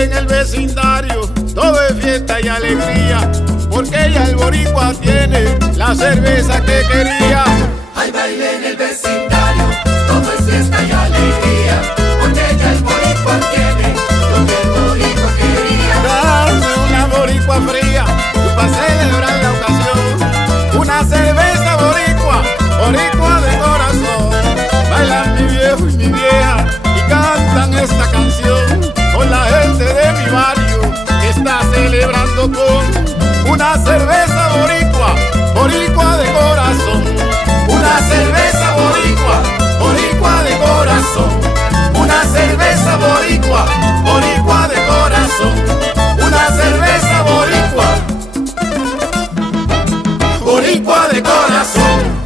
baile en el vecindario, todo es fiesta y alegría, porque ya el boricua tiene la cerveza que quería. Hay baile en el vecindario, todo es fiesta y alegría, porque ya el boricua tiene lo que el boricua quería. Dame una boricua fría, para celebrar la ocasión, una cerveza boricua, boricua de corazón. Bailan mi viejo y mi vieja y cantan esta canción con la gente de mi barrio que está celebrando con una cerveza boricua, boricua de corazón. Una cerveza boricua, boricua de corazón. Una cerveza boricua, boricua de corazón. Una cerveza boricua, boricua de corazón.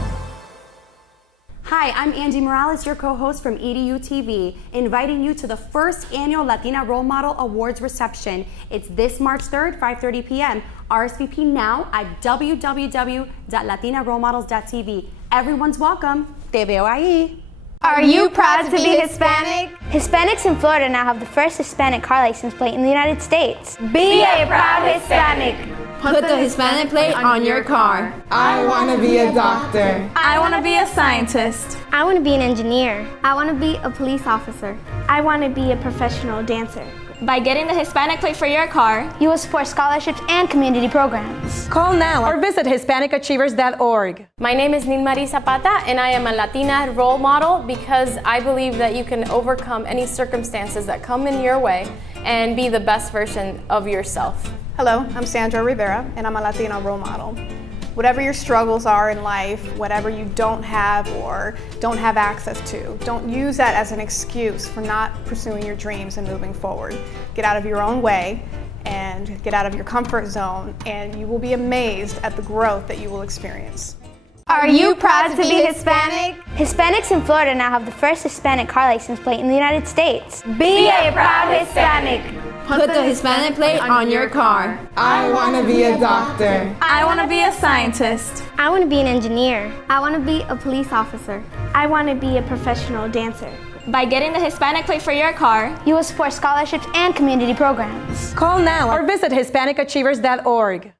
Hi, I'm Angie Morales, your co-host from EDU TV, inviting you to the first annual Latina Role Model Awards reception. It's this March 3rd, 5:30 p.m. RSVP now at www.latinarole-models.tv. Everyone's welcome. Te veo ahí. Are you proud to be Hispanic? Hispanics in Florida now have the first Hispanic car license plate in the United States. Be a proud Hispanic. Put the Hispanic plate on your car. I want to be a doctor. I want to be a scientist. I want to be an engineer. I want to be a police officer. I want to be a professional dancer. By getting the Hispanic plate for your car, you will support scholarships and community programs. Call now or visit HispanicAchievers.org. My name is Nilmarie Zapata, and I am a Latina role model because I believe that you can overcome any circumstances that come in your way and be the best version of yourself. Hello, I'm Sandra Rivera, and I'm a Latina role model. Whatever your struggles are in life, whatever you don't have or don't have access to, don't use that as an excuse for not pursuing your dreams and moving forward. Get out of your own way and get out of your comfort zone, and you will be amazed at the growth that you will experience. are you proud to be Hispanic? Hispanics in Florida now have the first Hispanic car license plate in the United States. Be a proud Hispanic. Put the Hispanic plate on your car. I want to be a doctor. I want to be a scientist. I want to be an engineer. I want to be a police officer. I want to be a professional dancer. By getting the Hispanic plate for your car, you will support scholarships and community programs. Call now or visit HispanicAchievers.org.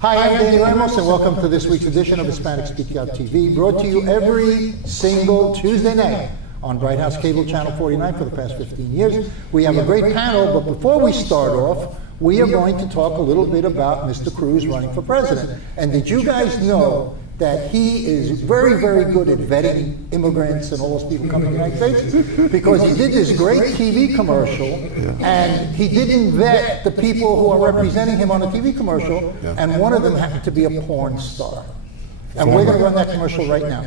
Hi, I'm Danny Ramos, and welcome to this week's edition of Hispanic Speak Out TV, brought to you every single Tuesday night on Bright House Cable Channel 49 for the past 15 years. We have a great panel, but before we start off, we are going to talk a little bit about Mr. Cruz running for president. And did you guys know that he is very, very good at vetting immigrants and all those people coming to the United States? Because he did this great TV commercial, and he didn't vet the people who are representing him on the TV commercial, and one of them happened to be a porn star. And we're going to run that commercial right now.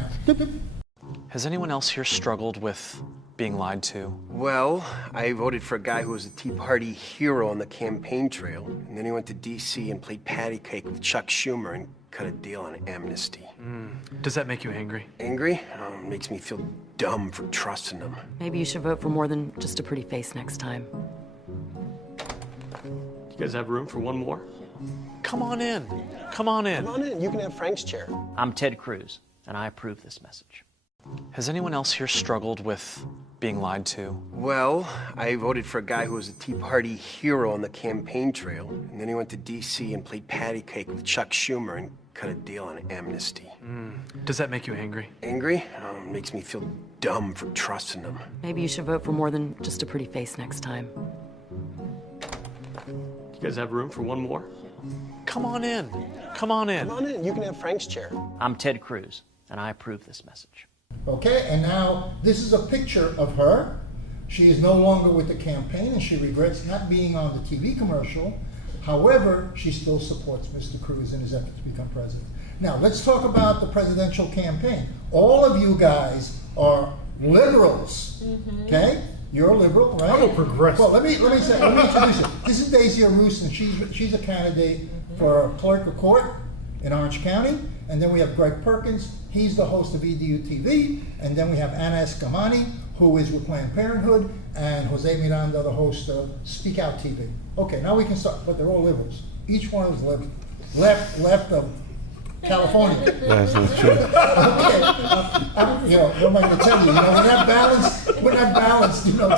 Has anyone else here struggled with being lied to? Well, I voted for a guy who was a Tea Party hero on the campaign trail, and then he went to D.C. and played patty cake with Chuck Schumer and cut a deal on amnesty. Does that make you angry? Angry? Makes me feel dumb for trusting him. Maybe you should vote for more than just a pretty face next time. You guys have room for one more? Come on in. Come on in. Come on in. You can have Frank's chair. I'm Ted Cruz, and I approve this message. Has anyone else here struggled with being lied to? Well, I voted for a guy who was a Tea Party hero on the campaign trail, and then he went to D.C. and played patty cake with Chuck Schumer and cut a deal on amnesty. Does that make you angry? Angry? Makes me feel dumb for trusting him. Maybe you should vote for more than just a pretty face next time. You guys have room for one more? Come on in. Come on in. Come on in. You can have Frank's chair. I'm Ted Cruz, and I approve this message. Okay, and now this is a picture of her. She is no longer with the campaign, and she regrets not being on the TV commercial. However, she still supports Mr. Cruz in his effort to become president. Now, let's talk about the presidential campaign. All of you guys are liberals, okay? You're a liberal, right? I'm a progressive. Well, let me introduce you. This is Daisy Arus, and she's a candidate for clerk of court in Orange County. And then we have Greg Perkins. He's the host of EDU TV. And then we have Anna Escamani, who is with Planned Parenthood, and Jose Miranda, the host of Speak Out TV. Okay, now we can start, but they're all liberals. Each one of them is left of California. That's not true. Okay, you know, what am I going to tell you? You know, we're not balanced, you know.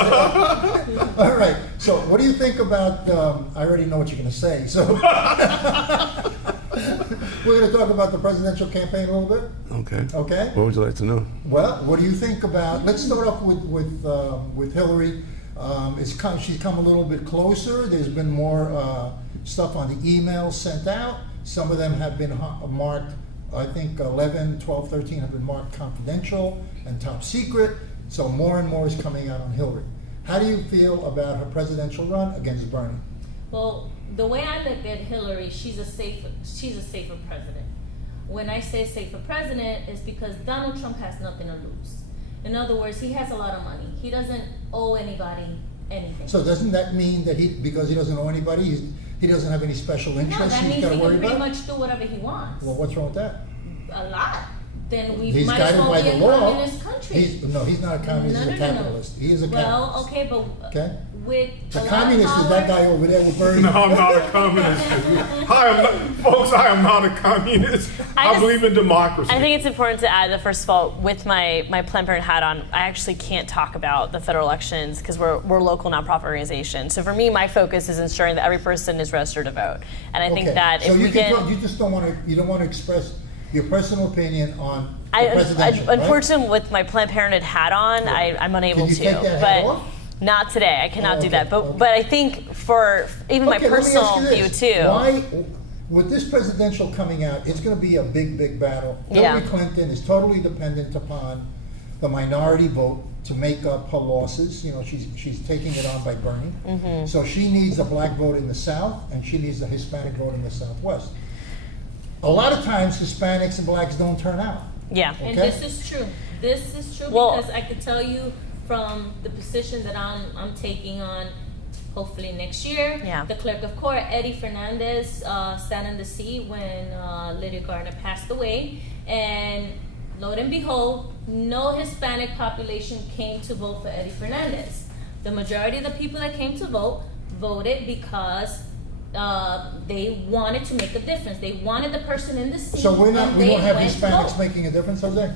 All right, so what do you think about, I already know what you're going to say, so. We're going to talk about the presidential campaign a little bit. Okay. Okay? What would you like to know? Well, what do you think about, let's start off with Hillary. She's come a little bit closer. There's been more stuff on the emails sent out. Some of them have been marked, I think 11, 12, 13 have been marked confidential and top secret. So more and more is coming out on Hillary. How do you feel about her presidential run against Bernie? Well, the way I look at Hillary, she's a safer president. When I say safer president, it's because Donald Trump has nothing to lose. In other words, he has a lot of money. He doesn't owe anybody anything. So doesn't that mean that because he doesn't owe anybody, he doesn't have any special interests No, that he's means got he to worry can pretty about? much do whatever he wants. Well, what's wrong with that? A lot. Then we He's might as guided well by be the a law. communist country. He's not a communist, he's a capitalist. He is a capitalist. Well, okay, but Okay? with The a lot communist of is power, that guy over there with Bernie. No, I'm not a communist. I am not a communist. I believe in democracy. I think it's important to add that, first of all, with my Planned Parenthood hat on, I actually can't talk about the federal elections because we're a local nonprofit organization. So for me, my focus is ensuring that every person is registered to vote. And I think that if we can... You just don't want to express your personal opinion on the presidential, right? Unfortunately, with my Planned Parenthood hat on, I'm unable Can you to. take that hat off? Not today. I cannot do that. But I think for even my personal view too. Why, with this presidential coming out, it's going to be a big battle. Hillary Clinton is totally dependent upon the minority vote to make up her losses. You know, she's taking it on by Bernie. Mm-hmm. So she needs a black vote in the South, and she needs a Hispanic vote in the Southwest. A lot of times, Hispanics and blacks don't turn out. Yeah. Okay? And this is true. This is true because I could tell you from the position that I'm taking on, hopefully next year, the clerk of court, Eddie Fernandez, sat in the seat when Lydia Gardner passed away, and lo and behold, no Hispanic population came to vote for Eddie Fernandez. The majority of the people that came to vote voted because they wanted to make a difference. They wanted the person in the seat. So we don't have Hispanics vote. making a difference, Jose?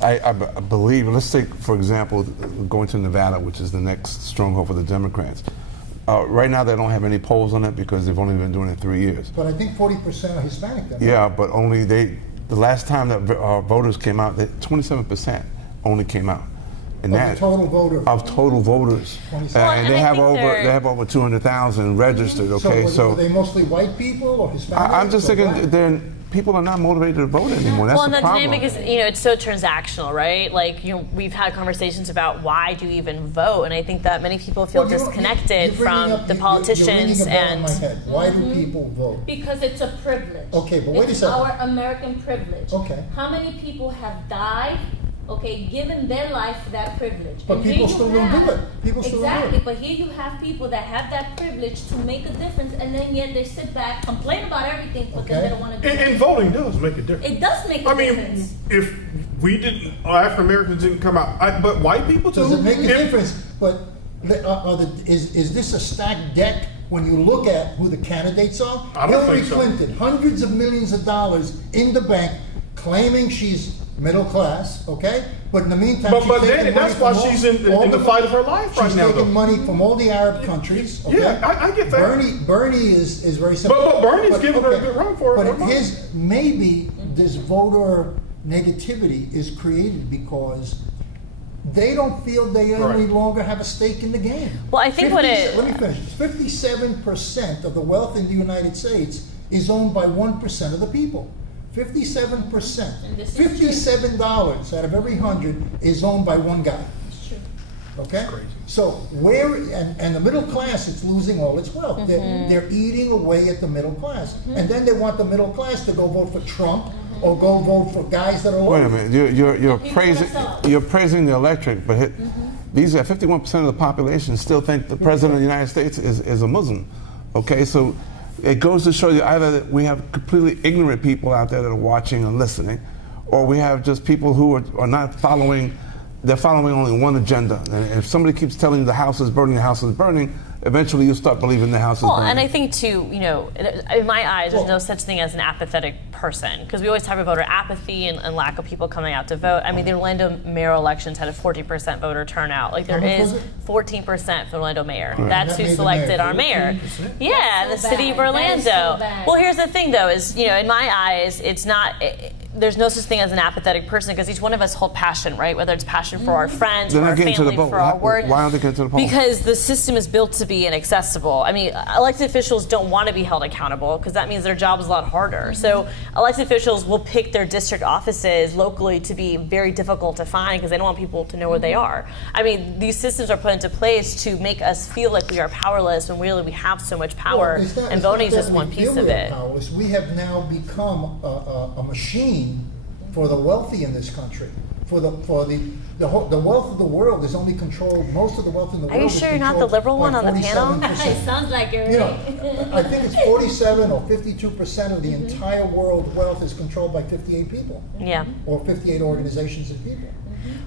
I believe, let's take, for example, going to Nevada, which is the next stronghold for the Democrats. Right now, they don't have any polls on it because they've only been doing it 3 years. But I think 40% are Hispanic then. Yeah, but only the last time that voters came out, 27% only came out. And of the total voter. Of total voters. And they have over 200,000 registered, okay? So are they mostly white people or Hispanic? I'm just thinking people are not motivated to vote anymore. That's and the the problem. dynamic is, it's so transactional, right? Like, we've had conversations about why do you even vote, and I think that many people feel disconnected from the politicians and. Why do people vote? Because it's a privilege. Okay, but wait a second. It's our American privilege. Okay. How many people have died? Okay, given their life that privilege. But people still don't do it. People still don't do Exactly, it. but here you have people that have that privilege to make a difference, and then yet they sit back, complain about everything, but then they don't want to do it. And voting does make a difference. It does make a difference. If we didn't, African Americans didn't come out, but white people too. Does it make a difference? But is this a stacked deck when you look at who the candidates are? I don't Hillary think so. Clinton, hundreds of millions of dollars in the bank, claiming she's middle class, okay? But in the meantime, But Danny, that's why she's in the fight of her life right now. She's taking money from all the Arab countries, okay? Yeah, I get that. Bernie is very simple. But Bernie's giving her a good run for it. But maybe this voter negativity is created because they don't feel they any longer have a stake in the game. Well, I think let me finish. 57% of the wealth in the United States is owned by 1% of the people. 57%. $57 out of every 100 is owned by one guy. It's true. Okay? So and the middle class is losing all its wealth. They're eating away at the middle class. And then they want the middle class to go vote for Trump or go vote for guys that are Wait a minute, you're praising the electorate, but these are 51% of the population still think the president of the United States is a Muslim. Okay, so it goes to show you either that we have completely ignorant people out there that are watching and listening, or we have just people who are not following they're following only one agenda. And if somebody keeps telling you the house is burning, eventually you'll start believing the house is burning. And I think too, in my eyes, there's no such thing as an apathetic person, because we always talk about voter apathy and lack of people coming out to vote. I mean, the Orlando mayor elections had a 40% voter turnout. Like there is 14% for the Orlando mayor. Right. That's who selected our mayor. Yeah, the city of Orlando. Well, here's the thing though, is in my eyes, it's not. There's no such thing as an apathetic person, because each one of us hold passion, right? Whether it's passion for our friends, for our family, for our work. Why aren't they getting to the poll? Because the system is built to be inaccessible. I mean, elected officials don't want to be held accountable, because that means their job is a lot harder. So elected officials will pick their district offices locally to be very difficult to find, because they don't want people to know where they are. I mean, these systems are put into place to make us feel like we are powerless when really we have so much power, and voting is just one piece of it. Powerless. We have now become a machine for the wealthy in this country. For the wealth of the world is only controlled. Most of the wealth in the world. Are you sure you're not the liberal one on the panel? It sounds like you're. I think it's 47 or 52% of the entire world wealth is controlled by 58 people. Yeah. Or 58 organizations and people.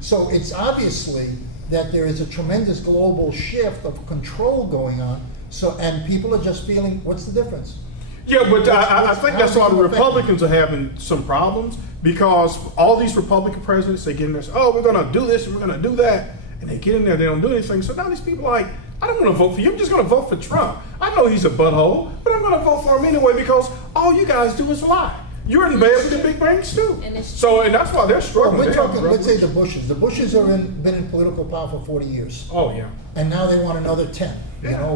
So it's obviously that there is a tremendous global shift of control going on. So and people are just feeling, what's the difference? Yeah, but I think that's why the Republicans are having some problems, because all these Republican presidents, they get in there and say, oh, we're going to do this and we're going to do that. And they get in there, they don't do anything. So now these people are like, I don't want to vote for you. I'm just going to vote for Trump. I know he's a butthole, but I'm going to vote for him anyway, because all you guys do is lie. You're in bed with the big banks too. And that's why they're struggling. Well, we're talking, let's say the Bushes. The Bushes are been in political power for 40 years. Oh, yeah. And now they want another 10,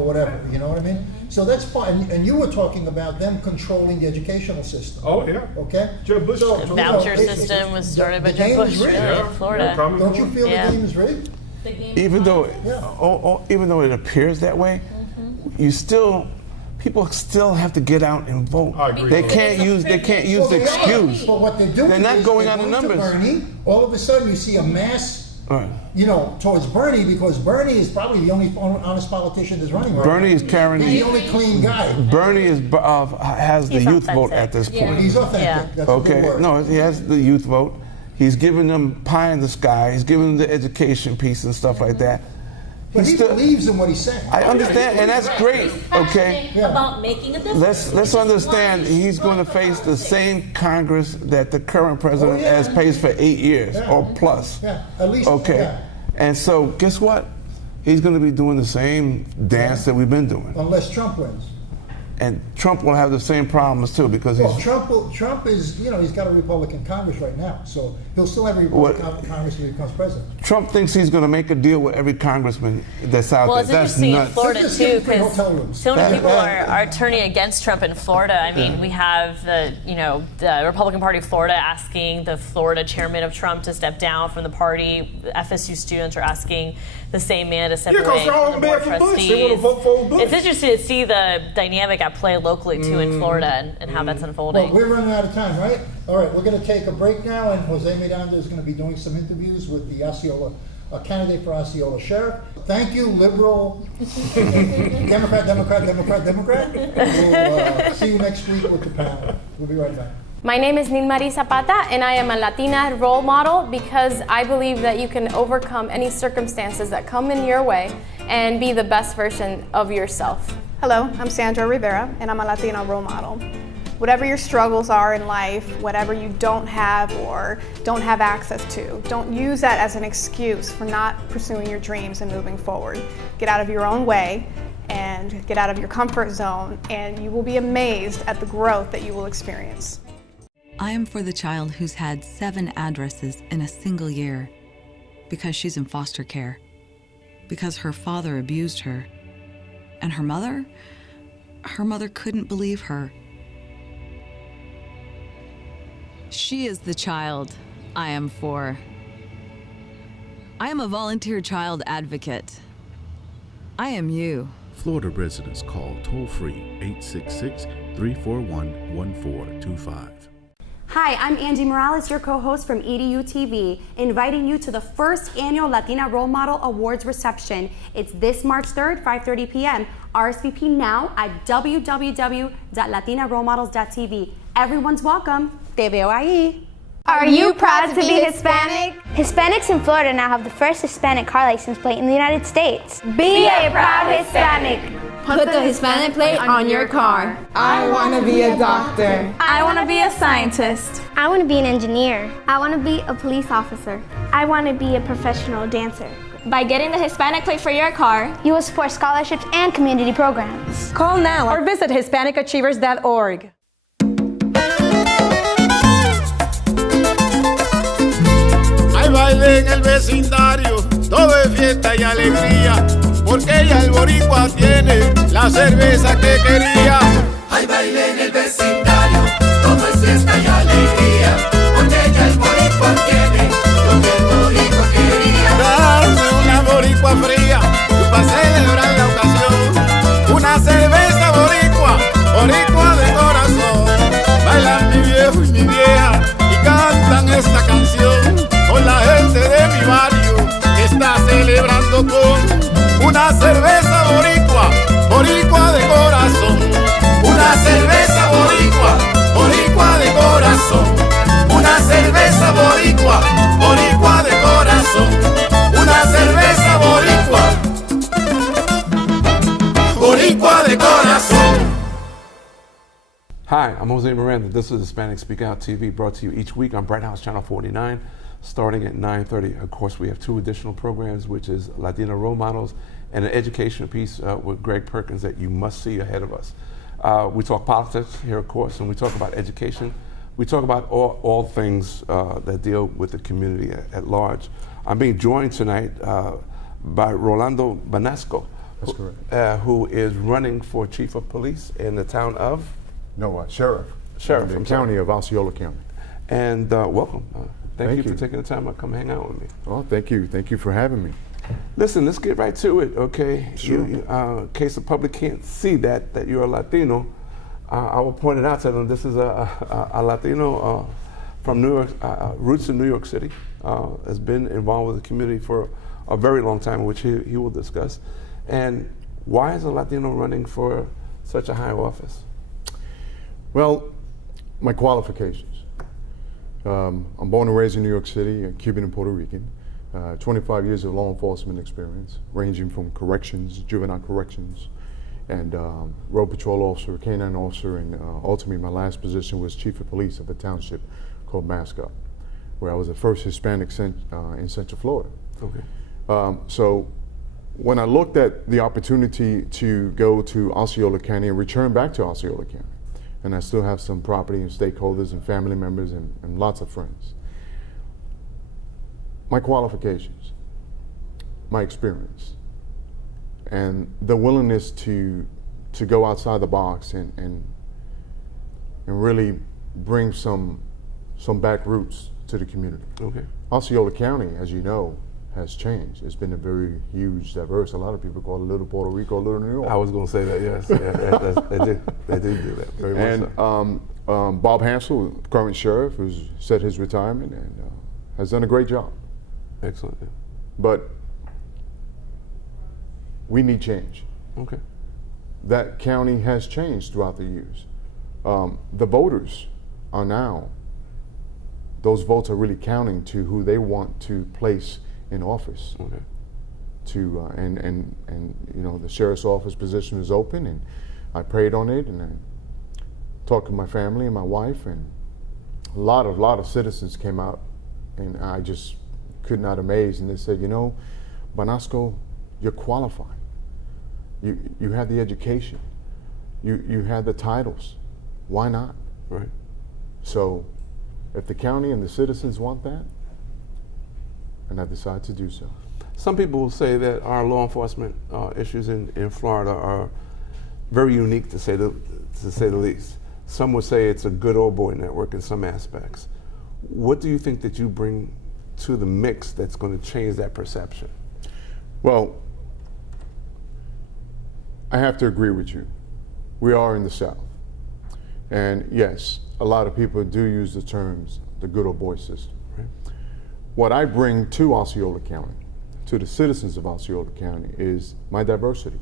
whatever. You know what I mean? So that's fine. And you were talking about them controlling the educational system. Oh, yeah. Okay? Jeb Bush. The voucher system was started by Jeb Bush, really, in Florida. Don't you feel the game is rigged? Even though it appears that way, people still have to get out and vote. They can't use the excuse. But what they're doing they're not is going they're on the going to numbers. Bernie. All of a sudden, you see a mass, towards Bernie, because Bernie is probably the only honest politician that's running right Bernie now. is carrying. He's the only clean guy. Bernie has the youth vote at this point. Yeah. He's authentic. That's okay. a good word. No, he has the youth vote. He's giving them pie in the sky. He's giving them the education piece and stuff like that. But he believes in what he's saying. I understand, and that's great. Okay. About making a difference. Let's understand. He's going to face the same Congress that the current president has faced for 8 years or plus. Yeah, at least. Okay. Yeah. And so, guess what? He's going to be doing the same dance that we've been doing. Unless Trump wins. And Trump will have the same problems too, because Trump is, he's got a Republican Congress right now, so he'll still have a Republican Congress when he becomes president. Trump thinks he's going to make a deal with every congress,man that's out there. That's interesting nuts. in Florida too, because so many people are turning against Trump in Florida. I mean, we have the Republican Party of Florida asking the Florida chairman of Trump to step down from the party. FSU students are asking the same man to step away from the board of trustees. They want to vote for Bush. It's interesting to see the dynamic at play locally too in Florida and how that's unfolding. Well, we're running out of time, right? All right, we're going to take a break now, and Jose Miranda is going to be doing some interviews with the Osceola candidate for Osceola sheriff. Thank you, liberal, Democrat. We'll see you next week with the panel. We'll be right back. My name is Nilmarie Zapata, and I am a Latina role model, because I believe that you can overcome any circumstances that come in your way and be the best version of yourself. Hello, I'm Sandra Rivera, and I'm a Latina role model. Whatever your struggles are in life, whatever you don't have or don't have access to, don't use that as an excuse for not pursuing your dreams and moving forward. Get out of your own way and get out of your comfort zone, and you will be amazed at the growth that you will experience. I am for the child who's had 7 addresses in a single year, because she's in foster care, because her father abused her, and her mother couldn't believe her. She is the child I am for. I am a volunteer child advocate. I am you. Florida residents call toll-free 866-341-1425. Hi, I'm Angie Morales, your co-host from EDU TV, inviting you to the first annual Latina Role Model Awards reception. It's this March 3rd, 5:30 p.m. RSVP now at www.latinarolemodels.tv. Everyone's welcome. Te veo ahí. Are you proud to be Hispanic? Hispanics in Florida now have the first Hispanic car license plate in the United States. Be a proud Hispanic. Put the Hispanic plate on your car. I want to be a doctor. I want to be a scientist. I want to be an engineer. I want to be a police officer. I want to be a professional dancer. By getting the Hispanic plate for your car, you will support scholarships and community programs. Call now or visit HispanicAchievers.org. Hay baile en el vecindario, todo es fiesta y alegría, porque ya el boricua tiene la cerveza que quería. Hay baile en el vecindario, todo es fiesta y alegría, porque ya el boricua tiene lo que el boricua quería. Dame una boricua fría, para celebrar la ocasión, una cerveza boricua, boricua de corazón. Bailan mi viejo y mi vieja y cantan esta canción con la gente de mi barrio que está celebrando con una cerveza boricua, boricua de corazón. Una cerveza boricua, boricua de corazón. Una cerveza boricua, boricua de corazón. Una cerveza boricua, boricua de corazón. Hi, I'm Jose Miranda. This is Hispanic Speak Out TV, brought to you each week on Bright House Channel 49, starting at 9:30. Of course, we have two additional programs, which is Latina Role Models and an educational piece with Greg Perkins that you must see ahead of us. We talk politics here, of course, and we talk about education. We talk about all things that deal with the community at large. I'm being joined tonight by Rolando Banasco, who is running for Chief of Police in the town of? Sheriff. Sheriff. In the county of Osceola County. And welcome. Thank you for taking the time to come hang out with me. Oh, thank you. Thank you for having me. Listen, let's get right to it, okay? Sure. In case the public can't see that you're a Latino, I will point it out to them. This is a Latino from New York, roots in New York City, has been involved with the community for a very long time, which he will discuss. And why is a Latino running for such a high office? Well, my qualifications. I'm born and raised in New York City, Cuban and Puerto Rican. 25 years of law enforcement experience, ranging from corrections, juvenile corrections, and road patrol officer, canine officer, and ultimately my last position was chief of police of a township called Banasco, where I was the first Hispanic in Central Florida. Okay. So when I looked at the opportunity to go to Osceola County and return back to Osceola County, and I still have some property and stakeholders and family members and lots of friends. My qualifications, my experience, and the willingness to go outside the box and really bring some back roots to the community. Okay. Osceola County, as you know, has changed. It's been a very huge, diverse. A lot of people call it Little Puerto Rico, Little New York. I was going to say that, yes. They do that very much. And Bob Hansel, current sheriff, who's set his retirement and has done a great job. Excellent. Yeah. But we need change. Okay. That county has changed throughout the years. The voters are now, those votes are really counting to who they want to place in office. Okay. And you know, the sheriff's office position is open, and I prayed on it, and I talked to my family and my wife, and a lot of citizens came out, and I just could not amaze, and they said, you know, Banasco, you're qualified. You have the education. You have the titles. Why not? Right. So if the county and the citizens want that, and I decide to do so. Some people will say that our law enforcement issues in Florida are very unique, to say the least. Some would say it's a good old boy network in some aspects. What do you think that you bring to the mix that's going to change that perception? Well, I have to agree with you. We are in the South. And yes, a lot of people do use the terms, the good old boy system. Right. What I bring to Osceola County, to the citizens of Osceola County, is my diversity,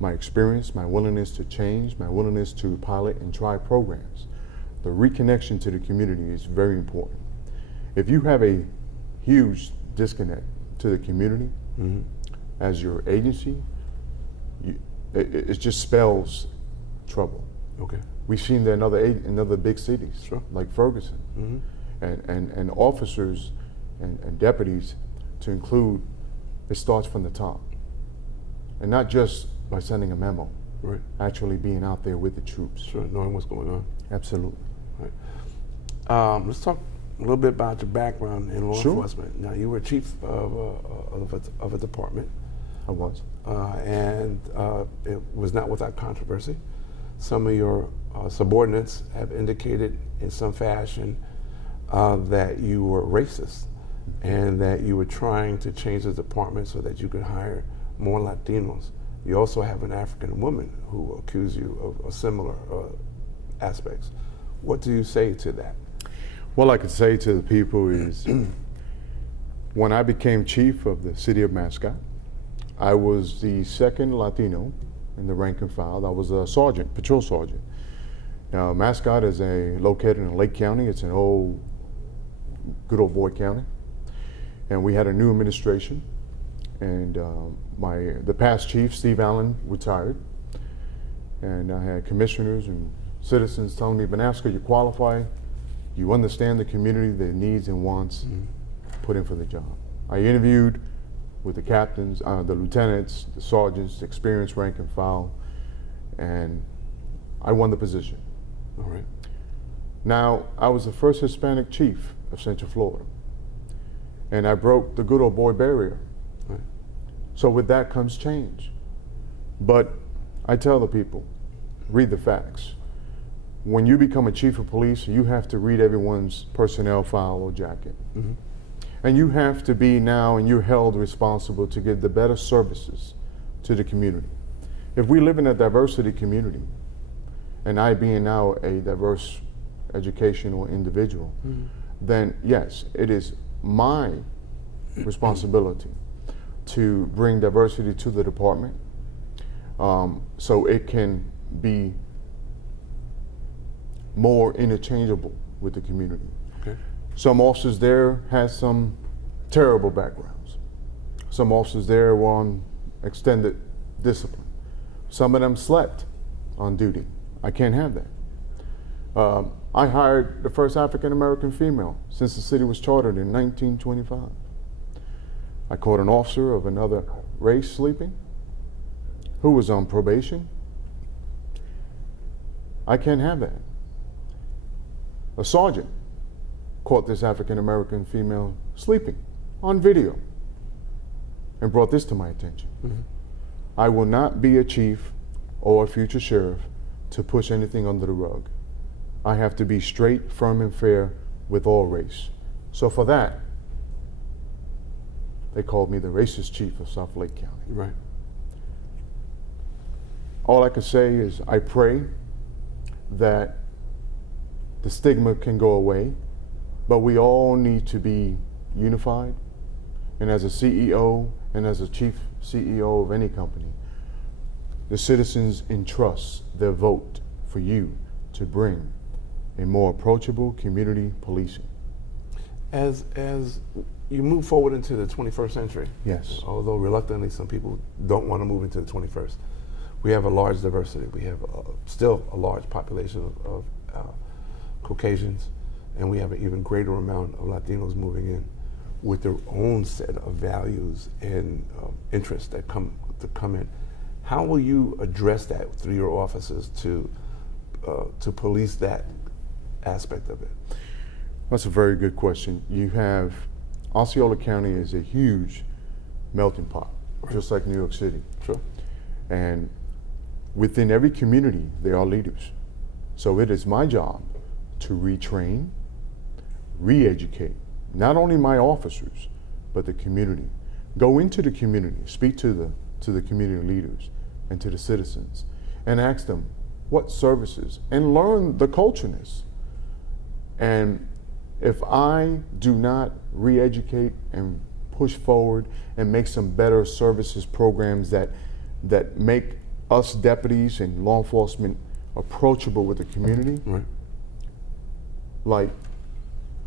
my experience, my willingness to change, my willingness to pilot and try programs, the reconnection to the community is very important. If you have a huge disconnect to the community as your agency, it just spells trouble. Okay. We've seen that in other big cities, like Ferguson, and officers and deputies, to include, it starts from the top, and not just by sending a memo. Right. Actually being out there with the troops. Sure, knowing what's going on. Absolutely. Right. Let's talk a little bit about your background in law enforcement. Now, you were chief of a department. I was. And it was not without controversy. Some of your subordinates have indicated in some fashion that you were racist and that you were trying to change the department so that you could hire more Latinos. You also have an African woman who accused you of similar aspects. What do you say to that? What I could say to the people is, when I became chief of the city of Mascot, I was the second Latino in the rank and file. I was a sergeant, patrol sergeant. Now, Mascot is located in Lake County. It's an good old boy county. And we had a new administration. And the past chief, Steve Allen, retired. And I had commissioners and citizens telling me, Banasco, you qualify, you understand the community, their needs and wants, put in for the job. I interviewed with the captains, the lieutenants, the sergeants, the experienced rank and file, and I won the position. All right. Now, I was the first Hispanic chief of Central Florida, and I broke the good old boy barrier. Right. So with that comes change. But I tell the people, read the facts. When you become a chief of police, you have to read everyone's personnel file or jacket. And you have to be now, and you're held responsible to give the better services to the community. If we live in a diversity community, and I being now a diverse educational individual, then yes, it is my responsibility to bring diversity to the department so it can be more interchangeable with the community. Okay. Some officers there had some terrible backgrounds. Some officers there were on extended discipline. Some of them slept on duty. I can't have that. I hired the first African American female since the city was chartered in 1925. I caught an officer of another race sleeping who was on probation. I can't have that. A sergeant caught this African American female sleeping on video and brought this to my attention. I will not be a chief or a future sheriff to push anything under the rug. I have to be straight, firm, and fair with all race. So for that, they called me the racist chief of South Lake County. Right. All I can say is I pray that the stigma can go away, but we all need to be unified. And as a CEO and as a chief CEO of any company, the citizens entrust their vote for you to bring a more approachable community policing. As you move forward into the 21st century, yes, although reluctantly some people don't want to move into the 21st, we have a large diversity. We have still a large population of Caucasians, and we have an even greater amount of Latinos moving in with their own set of values and interests that come in. How will you address that through your offices to police that aspect of it? That's a very good question. You have, Osceola County is a huge melting pot, just like New York City. Sure. And within every community, there are leaders. So it is my job to retrain, re-educate, not only my officers, but the community. Go into the community, speak to the community leaders and to the citizens, and ask them what services, and learn the cultureness. And if I do not re-educate and push forward and make some better services programs that make us deputies and law enforcement approachable with the community, right, like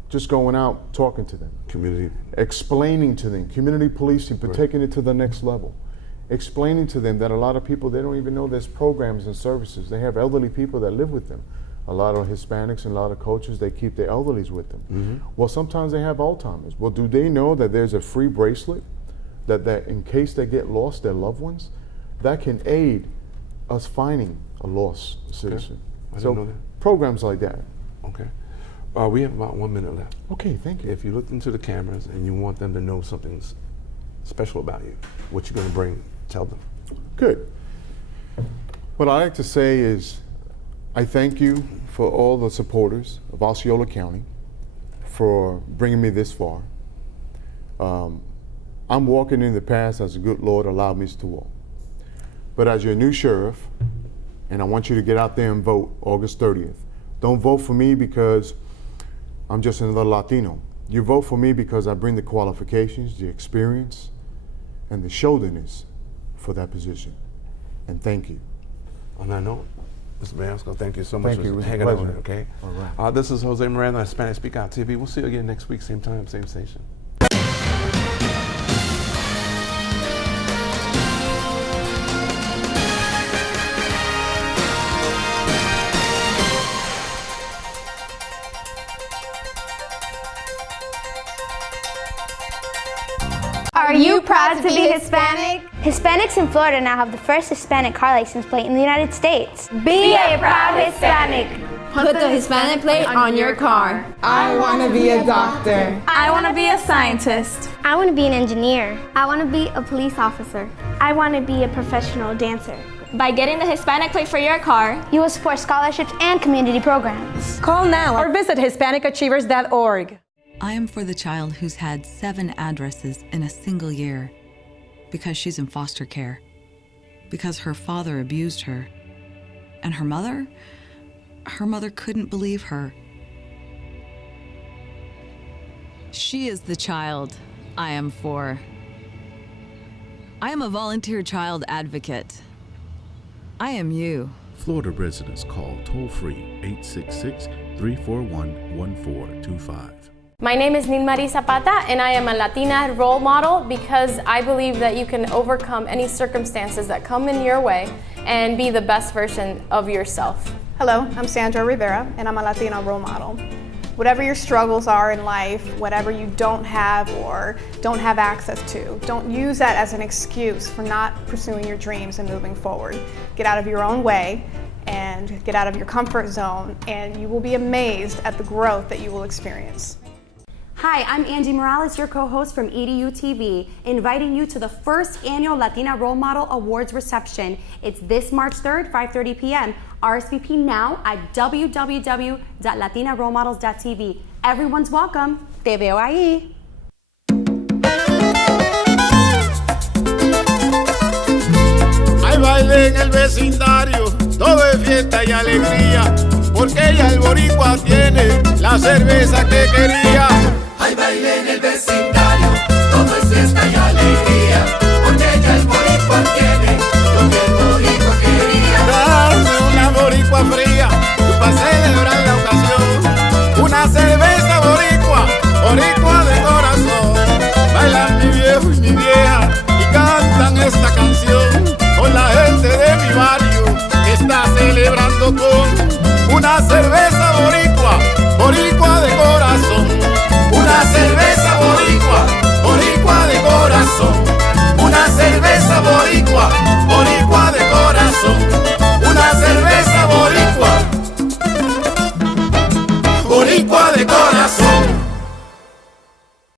just going out, talking to them. Community. Explaining to them, community policing, but Right. taking it to the next level. Explaining to them that a lot of people, they don't even know there's programs and services. They have elderly people that live with them. A lot of Hispanics and a lot of cultures, they keep their elderlies with them. Mm-hmm. Well, sometimes they have Alzheimer's. Well, do they know that there's a free bracelet that in case they get lost, their loved ones, that can aid us finding a lost citizen? I didn't know that. Programs like that. Okay. We have about 1 minute left. Okay, thank you. If you look into the cameras and you want them to know something special about you, what you're going to bring, tell them. Good. What I like to say is, I thank you for all the supporters of Osceola County for bringing me this far. I'm walking in the path as the good Lord allowed me to walk. But as your new sheriff, and I want you to get out there and vote August 30th. Don't vote for me because I'm just another Latino. You vote for me because I bring the qualifications, the experience, and the shoulderness for that position. And thank you. On that note, Mr. Banasco, thank you so much Thank you. It for was a hanging out. pleasure. Okay. All right. This is Jose Miranda on Hispanic Speak Out TV. We'll see you again next week, same time, same station. Are you proud to be Hispanic? Hispanics in Florida now have the first Hispanic car license plate in the United States. Be a proud Hispanic. Put the Hispanic plate on your car. I want to be a doctor. I want to be a scientist. I want to be an engineer. I want to be a police officer. I want to be a professional dancer. By getting the Hispanic plate for your car, you will support scholarships and community programs. Call now or visit HispanicAchievers.org. I am for the child who's had 7 addresses in a single year because she's in foster care, because her father abused her, and her mother couldn't believe her. She is the child I am for. I am a volunteer child advocate. I am you. Florida residents call toll-free 866-341-1425. My name is Nilmarie Zapata, and I am a Latina role model because I believe that you can overcome any circumstances that come in your way and be the best version of yourself. Hello, I'm Sandra Rivera, and I'm a Latina role model. Whatever your struggles are in life, whatever you don't have or don't have access to, don't use that as an excuse for not pursuing your dreams and moving forward. Get out of your own way and get out of your comfort zone, and you will be amazed at the growth that you will experience. Hi, I'm Angie Morales, your co-host from EDU TV, inviting you to the first annual Latina Role Model Awards reception. It's this March 3rd, 5:30 p.m. RSVP now at www.latinarolemodels.tv. Everyone's welcome. Te veo ahí. Hay baile en el vecindario, todo es fiesta y alegría, porque ya el boricua tiene la cerveza que quería. Hay baile en el vecindario, todo es fiesta y alegría, porque ya el boricua tiene lo que el boricua quería. Dame una boricua fría, para celebrar la ocasión, una cerveza boricua, boricua de corazón. Bailan mi viejo y mi vieja y cantan esta canción con la gente de mi barrio que está celebrando con una cerveza boricua, boricua de corazón. Una cerveza boricua, boricua de corazón. Una cerveza boricua, boricua de corazón. Una cerveza boricua, boricua de corazón.